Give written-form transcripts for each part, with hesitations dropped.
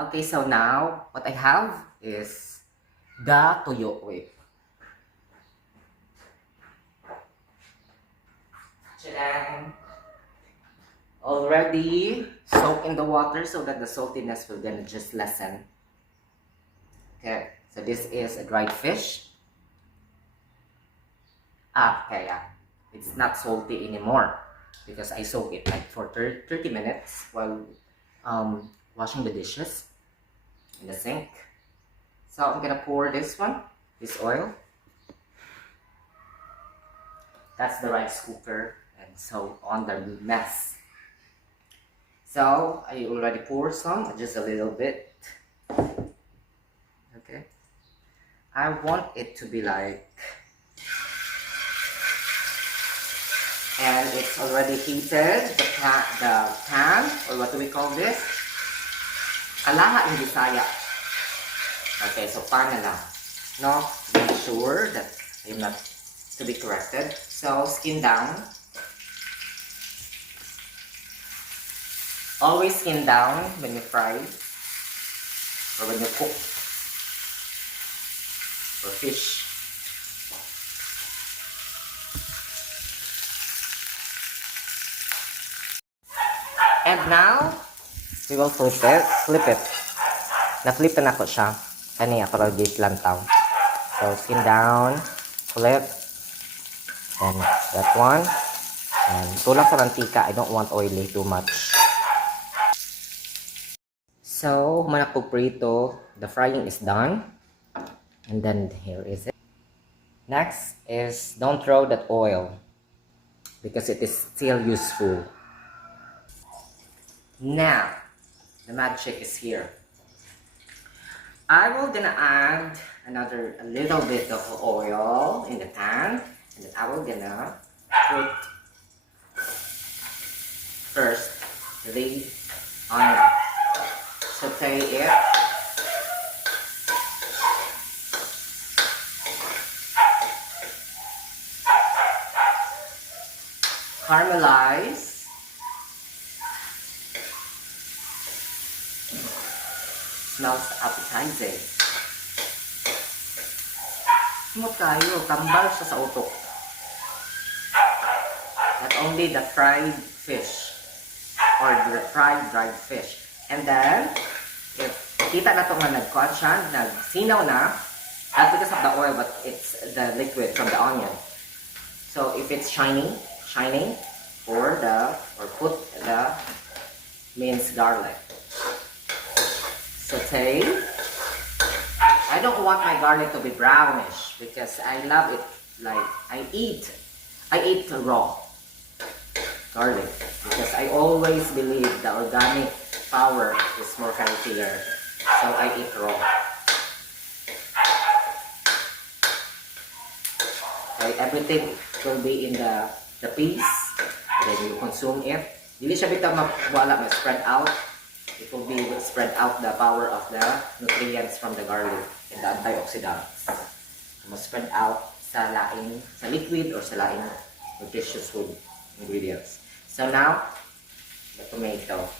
Okay, so now what I have is the tuyo. Wait. Tadang! Already soak in the water so that the saltiness will then just lessen. Okay, so this is a dried fish. Okay, yeah. It's not salty anymore because I soak it like for 30 minutes while washing the dishes in the sink. So I'm gonna pour this one, this oil. That's the rice cooker, and so on the mess. So I already poured some, just a little bit. Okay. I want it to be like, and it's already heated, the pan, or what do we call this? Kalaha in Bisaya. Okay, so pan na lang. No, make sure that I'm not to be corrected. So skin down. Always skin down when you fry or when you cook or fish. And now, we will flip it. Na-flip na ako siya. Kaniya, para gate lang tao. So, skin down, flip, and that one. And tulak ko ng tika. I don't want oily too much. So, manako prito. The frying is done. And then, here is it. Next is, don't throw that oil because it is still useful. Now, the magic is here. I will gonna add a little bit of oil in the pan, and then I will gonna put first the onion. Saute it. Caramelize. Smells appetizing. Smooth kayo, tambal siya sa utok. Not only the fried fish or the fried dried fish. And then, if kita na ito nga nagkuhan siya, nagsinaw na, not because of the oil, but it's the liquid from the onion. So if it's shining, pour put the minced garlic. Saute. I don't want my garlic to be brownish because I love it like I eat raw garlic because I always believe the organic power is more healthier, so I eat raw. Okay, everything will be in the piece, and then you consume it. Dili siya bitaw wala spread out. It will be spread out the power of the nutrients from the garlic and the antioxidants. It must spread out sa liquid or sa laing nutritious food ingredients. So now, the tomato.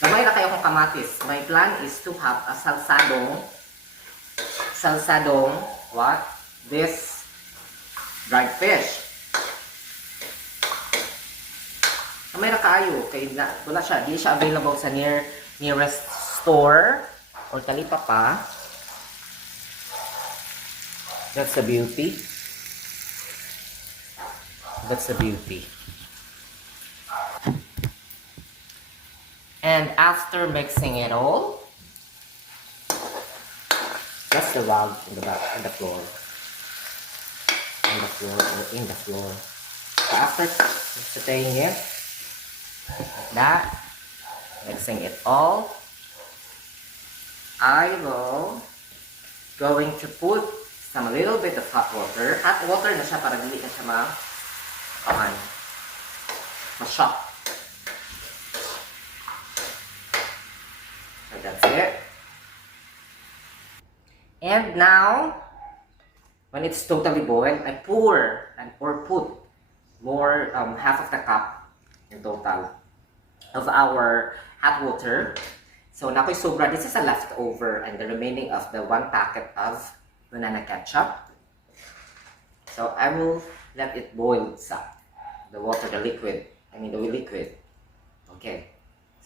Gamay na kayo kung kamatis. My plan is to have a salsadong, what? This dried fish. Kamay na kaayo kay wala siya, di siya available sa nearest store or talipapa. That's the beauty. That's the beauty. And after mixing it all, that's the rug in the floor. In the floor. So after sauteing it, like that, mixing it all, I will going to put a little bit of hot water. Hot water na siya para dili na siya ma-shock. So that's it. And now, When it's totally boiled, I pour or put more half of the cup in total of our hot water. So na ko'y sobra, this is a leftover and the remaining of the 1 packet of banana ketchup. So I will let it boil up. The water, the liquid. The liquid. Okay.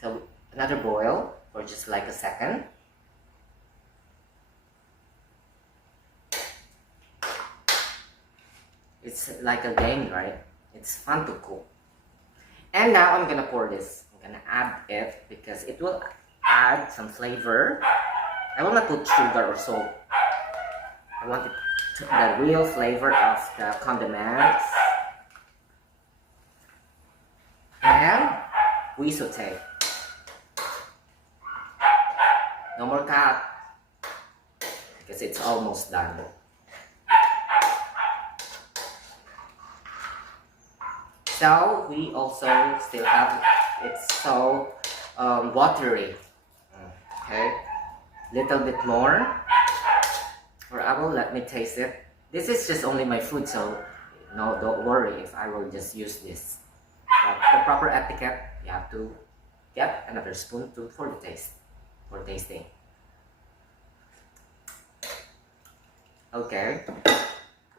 So another boil for just like a second. It's like a game, right? It's fun to cook. And now I'm gonna pour this. I'm gonna add it because it will add some flavor. I will not put sugar or salt. I want it to, the real flavor of the condiments. And we saute. No more cut because it's almost done. So we also still have, it's so watery. Okay, little bit more. Or I will let me taste it. This is just only my food, so no, don't worry if I will just use this. But for proper etiquette, you have to get another spoon for the taste, for tasting. Okay.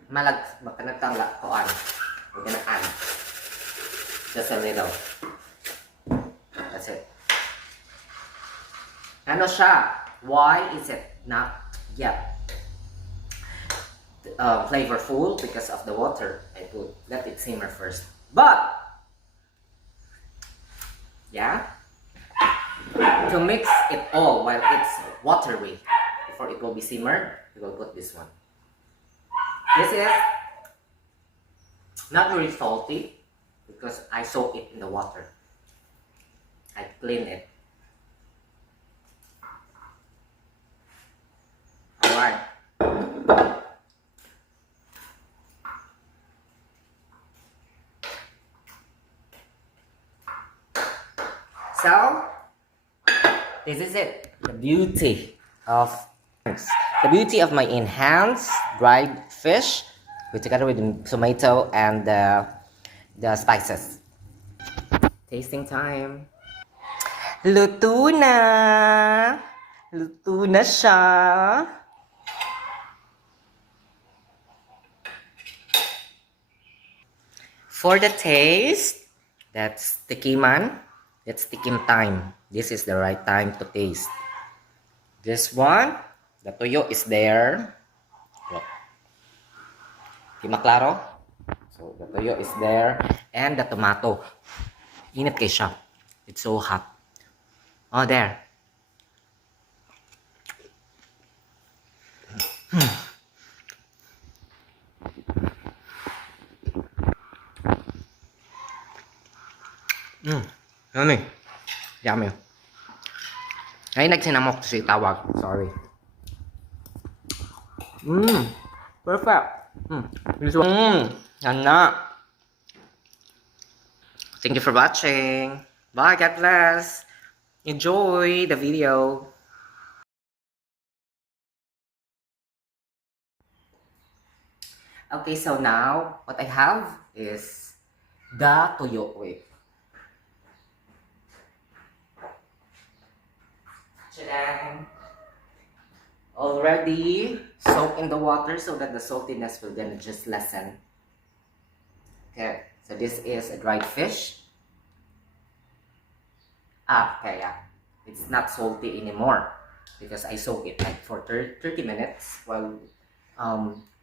Makanagtangla koan. We're gonna add just a little. That's it. Ano siya? Why is it not yet flavorful? Because of the water I put. Let it simmer first. But yeah, to mix it all while it's watery, before it will be simmered, we will put this one. This is not very salty because I soak it in the water. I clean it. Alright. So, this is it. The beauty of my enhanced dried fish, together with the tomato and the spices. Tasting time. Luto na! Luto na siya! For the taste, that's tikiman. It's tikim time. This is the right time to taste. This one, the toyo is there. Look. Kimaklaro. So the toyo is there. And the tomato. Init kay siya. It's so hot. Oh, there. Yummy. Yummy. Ay, nagsinamok si tawag. Sorry. Perfect. This one. Yan na. Thank you for watching. Bye. God bless. Enjoy the video. Okay, so now what I have is the toyo. Wait. Already soaked in the water so that the saltiness will then just lessen. Okay, so this is a dried fish. Okay, yeah. It's not salty anymore because I soak it like for 30 minutes while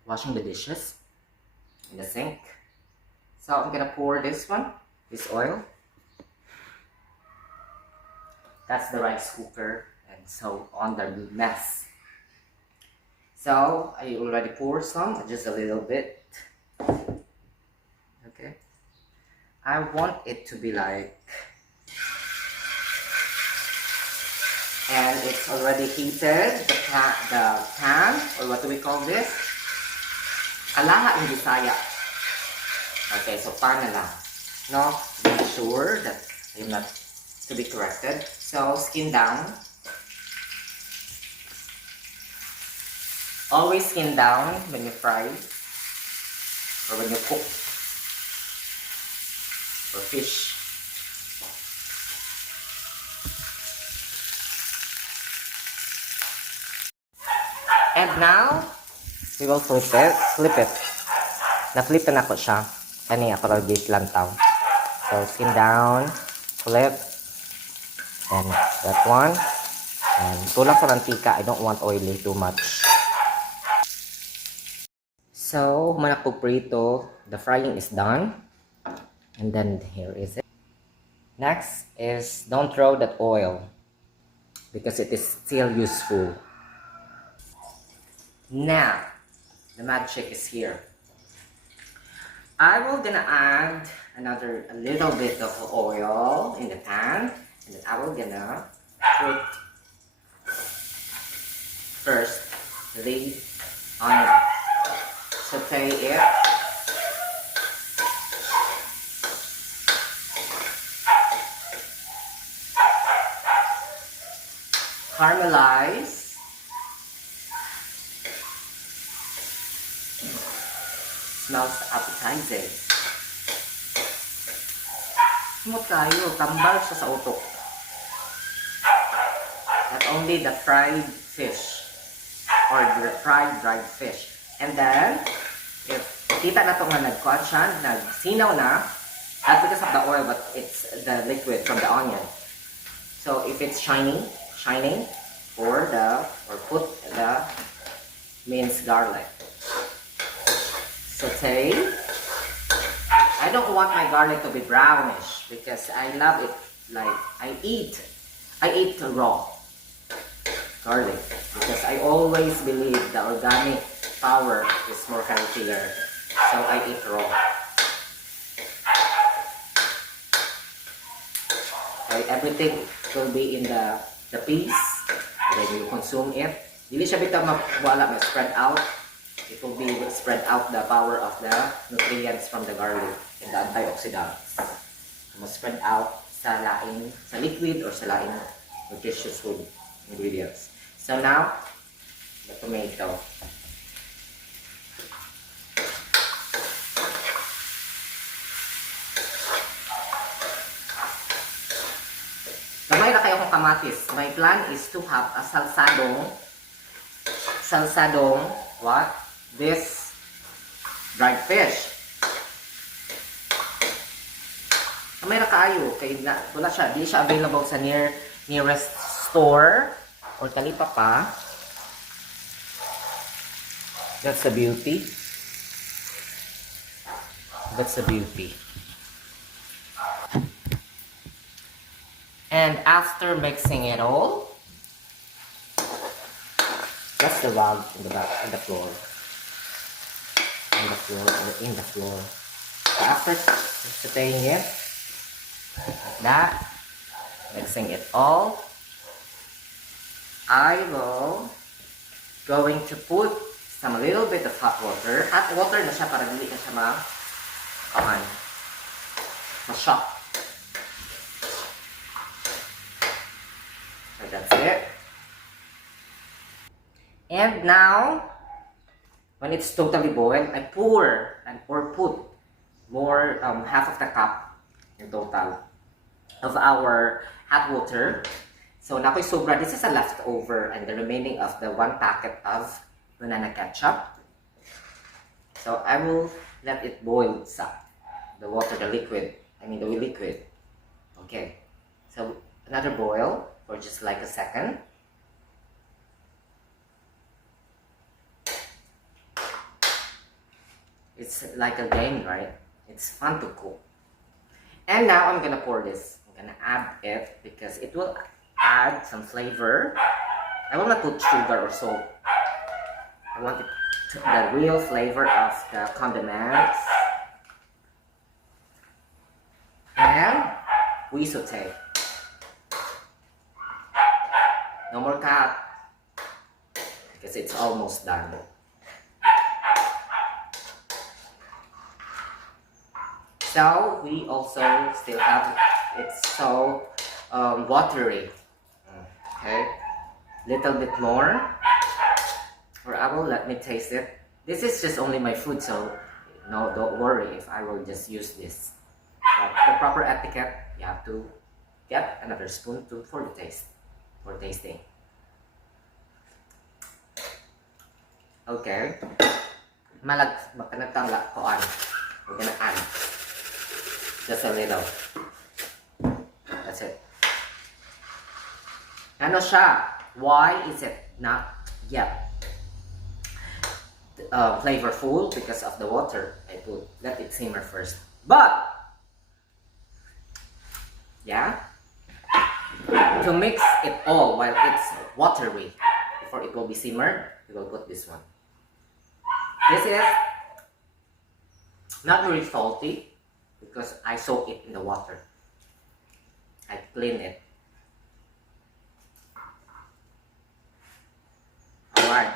washing the dishes in the sink. So I'm gonna pour this oil. That's the rice cooker, and so on the mess. So I already poured some, just a little bit. Okay. I want it to be like, and it's already heated, the pan, or what do we call this? Alaha in Bisaya. Okay, so pan na lang. No, make sure that I'm not to be corrected. So skin down. Always skin down when you fry or when you cook or fish. And now, we will flip it. Na-flip na ako siya. Kani ako ragis lang tao. So, skin down, flip, and that one. And tulang sa mantika, I don't want oily too much. So, humana ko prito, the frying is done. And then, here is it. Next is, don't throw that oil because it is still useful. Now, the magic is here. I will gonna add a little bit of oil in the pan, and then I will gonna put first the onion. Saute it. Caramelize. Smells appetizing. Smooth tayo, tambal siya sa utok. Not only the fried fish or the fried dried fish. And then, if kita na ito nga nagkuhan siya, nagsinaw na, not because of the oil, but it's the liquid from the onion. So if it's shining, or put the minced garlic. Saute. I don't want my garlic to be brownish because I love it like I eat raw garlic because I always believe the organic power is more healthier, so I eat raw. Okay, everything will be in the piece, and then you consume it. Dili siya bitaw mawala, spread out. It will be spread out the power of the nutrients from the garlic and the antioxidants. Must spread out sa liquid or sa laing nutritious food ingredients. So now, the tomato. Gamay na kayo kong kamatis. My plan is to have a salsadong, what? This dried fish. Kamay na kaayo kay wala siya, di siya available sa nearest store or talipa pa. That's the beauty. That's the beauty. And after mixing it all, that's the rug in the floor. In the floor. So after sauteing it, like that, mixing it all, I will going to put some little bit of hot water. Hot water na siya para dili na siya ma-shock. So that's it. And now, when it's totally boiled, I pour or put more, half of the cup in total of our hot water. So na ko'y sobra. This is a leftover and the remaining of the 1 packet of banana ketchup. So I will let it boil the water, the liquid. Okay. So another boil for just like a second. It's like a game, right? It's fun to cook. And now I'm gonna pour this. I'm gonna add it because it will add some flavor. I will not put sugar or salt. I want the real flavor of the condiments. And we saute. No more cut because it's almost done. So we also still have, it's so watery. Okay, little bit more. Or I will let me taste it. This is just only my food, so no, don't worry if I will just use this. But the proper etiquette, you have to get another spoon for the taste, for tasting. Okay. Makanagtangla ko on. We're gonna add just a little. That's it. Ano siya? Why is it not yet flavorful? Because of the water. I put. Let it simmer first. But yeah, to mix it all while it's watery, before it will be simmered, we will put this one. This is not very salty because I soak it in the water. I clean it. Alright.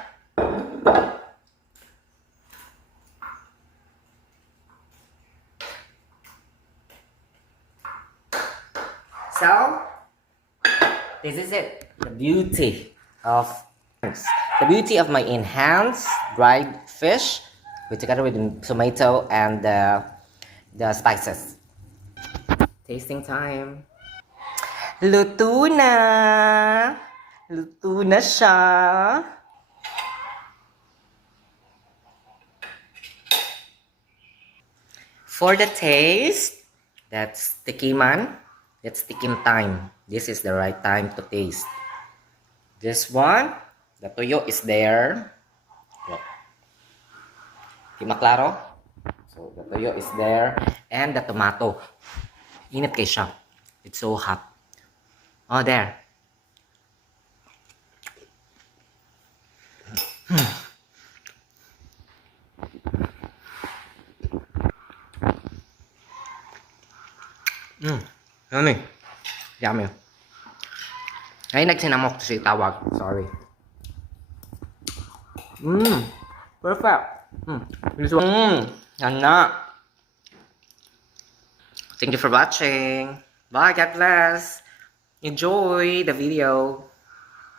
So, this is it. The beauty of my enhanced dried fish, together with the tomato and the spices. Tasting time. Luto na! Luto na siya! For the taste, that's tikiman. It's tikim time. This is the right time to taste. This one, the toyo is there. Maklaro. So the toyo is there. And the tomato. Init kay siya. It's so hot. Oh, there. Yummy. Yummy. Ay, nagsinamok si tawag. Sorry. Perfect. This one. Yan na. Thank you for watching. Bye. God bless. Enjoy the video.